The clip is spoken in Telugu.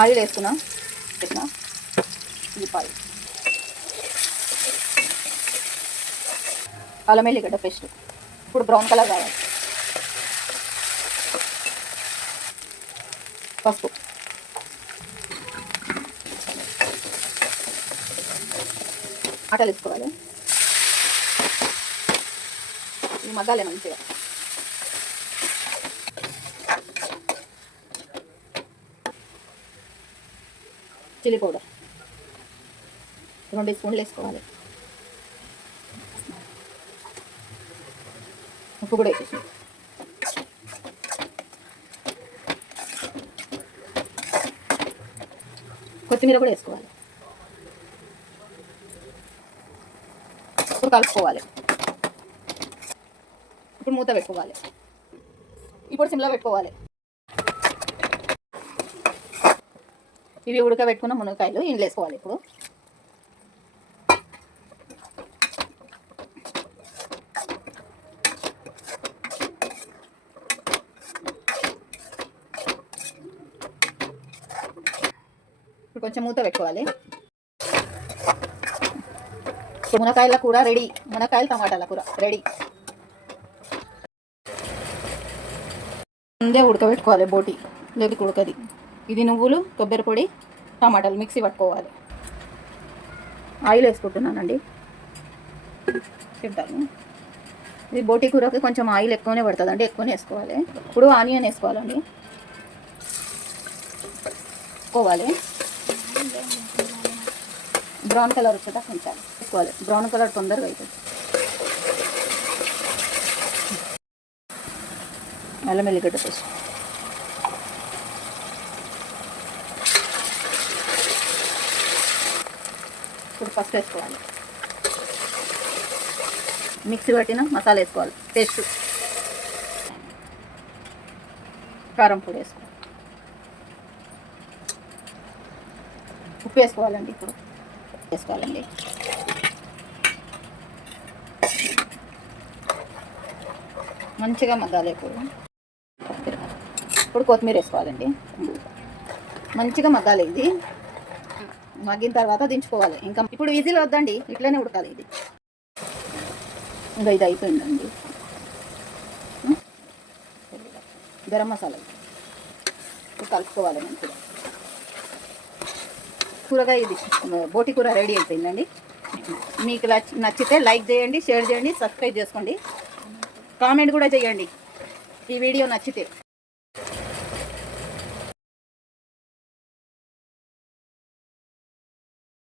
ఆయిల్ వేసుకున్నా పెట్టినా ఉల్లిపాయ, అల్లం వెల్లిగడ్డ పేస్ట్. ఇప్పుడు బ్రౌన్ కలర్ కావాలి. పసుపు, ఆటలు వేసుకోవాలి. ఇది మగ్గాలి మంచిగా. చిల్లీ పౌడర్ 2 స్పూన్లు వేసుకోవాలి. ఉప్పు కూడా వేసేసి కొత్తిమీర కూడా వేసుకోవాలి. ఇప్పుడు కలుపుకోవాలి. ఇప్పుడు మూత పెట్టుకోవాలి. ఇప్పుడు సిమ్లో పెట్టుకోవాలి. ఇవి ఉడకబెట్టుకున్న మునక్కాయలు ఇందులో వేసుకోవాలి. ఇప్పుడు కొంచెం మూత పెట్టుకోవాలి. మునక్కాయల కూర రెడీ. మునక్కాయలు టమాటాల కూర రెడీ. ముందే ఉడకబెట్టుకోవాలి బోటి, లేదు ఉడకది. ఇది నువ్వులు, కొబ్బరి పొడి, టమాటాలు మిక్సీ పట్టుకోవాలి. ఆయిల్ వేసుకుంటున్నానండి. చెప్తాను. ఇది బోటి కూరకి కొంచెం ఆయిల్ ఎక్కువనే పడుతుందండి, ఎక్కువనే వేసుకోవాలి. ఇప్పుడు ఆనియన్ వేసుకోవాలండి. వేసుకోవాలి. బ్రౌన్ కలర్ వచ్చేదా కొంచెం వేసుకోవాలి. బ్రౌన్ కలర్ తొందరగా అవుతుంది. అల్లం వెల్లిగడ్డ పేస్ట్, ఇప్పుడు ఫస్ట్ వేసుకోవాలి. మిక్సీ పట్టిన మసాలా వేసుకోవాలి. పేస్ట్, కారం పొడి వేసుకోవాలి. ఉప్పు వేసుకోవాలండి. ఇప్పుడు వేసుకోవాలండి. మంచిగా మగ్గాలి. ఇప్పుడు కొత్తిమీర వేసుకోవాలండి. మంచిగా మగ్గాలి. ఇది మగ్గిన తర్వాత దించుకోవాలి. ఇంకా ఇప్పుడు విజిల్ వద్దండి, ఇట్లనే ఉడకాలి. ఇది ఇంకా ఇది అయిపోయిందండి. గరం మసాలా ఇప్పుడు కలుపుకోవాలి మంచిగా. కూరగా ఇది బోటి కూర రెడీ అయిపోయిందండి. మీకు నచ్చితే లైక్ చేయండి, షేర్ చేయండి, సబ్స్క్రైబ్ చేసుకోండి, కామెంట్ కూడా చేయండి ఈ వీడియో నచ్చితే.